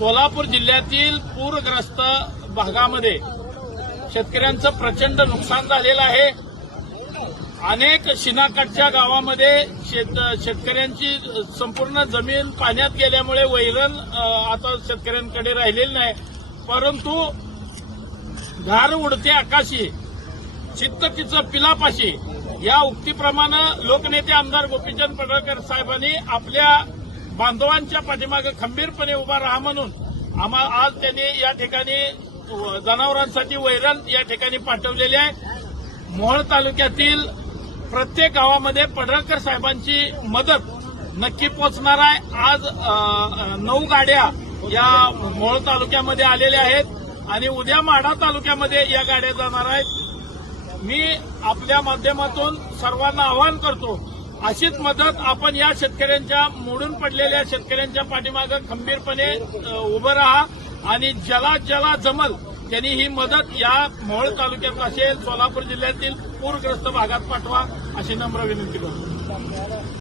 सोलापूर जिल्ह्यातील पूरग्रस्त भागामध्ये शेतकऱ्यांचं प्रचंड नुकसान झालेलं आहे। अनेक शिनाकाठच्या गावामध्ये शेतकऱ्यांची संपूर्ण जमीन पाण्यात गेल्यामुळे वैरण आता शेतकऱ्यांकडे राहिलेली नाही। परंतु घार उडते आकाशी चित्त तिचं पिलापाशी या उक्तीप्रमाणे लोकनेते आमदार गोपीचंद पडळकर साहेबांनी आपल्या बांधवांच्या पाठीमागे खंबीरपणे उभा राहा म्हणून आज त्यांनी या ठिकाणी जनावरांसाठी वैरण या ठिकाणी पाठवलेली आहे। मोहोळ तालुक्यातील प्रत्येक गावामध्ये पडळकर साहेबांची मदत नक्की पोहोचणार आहे। आज 9 गाड्या या मोहोळ तालुक्यामध्ये आलेल्या आहेत आणि उद्या माढा तालुक्यामध्ये या गाड्या जाणार आहेत। मी आपल्या माध्यमातून सर्वांना आवाहन करतो, अशीच मदत आपण या शेतकऱ्यांच्या मोडून पडलेल्या शेतकऱ्यांच्या पाठीमागे खंबीरपणे उभं राहा आणि ज्याला जमल त्यांनी ही मदत या मोहोळ तालुक्यात असेल सोलापूर जिल्ह्यातील पूरग्रस्त भागात पाठवा अशी नम्र विनंती करतो।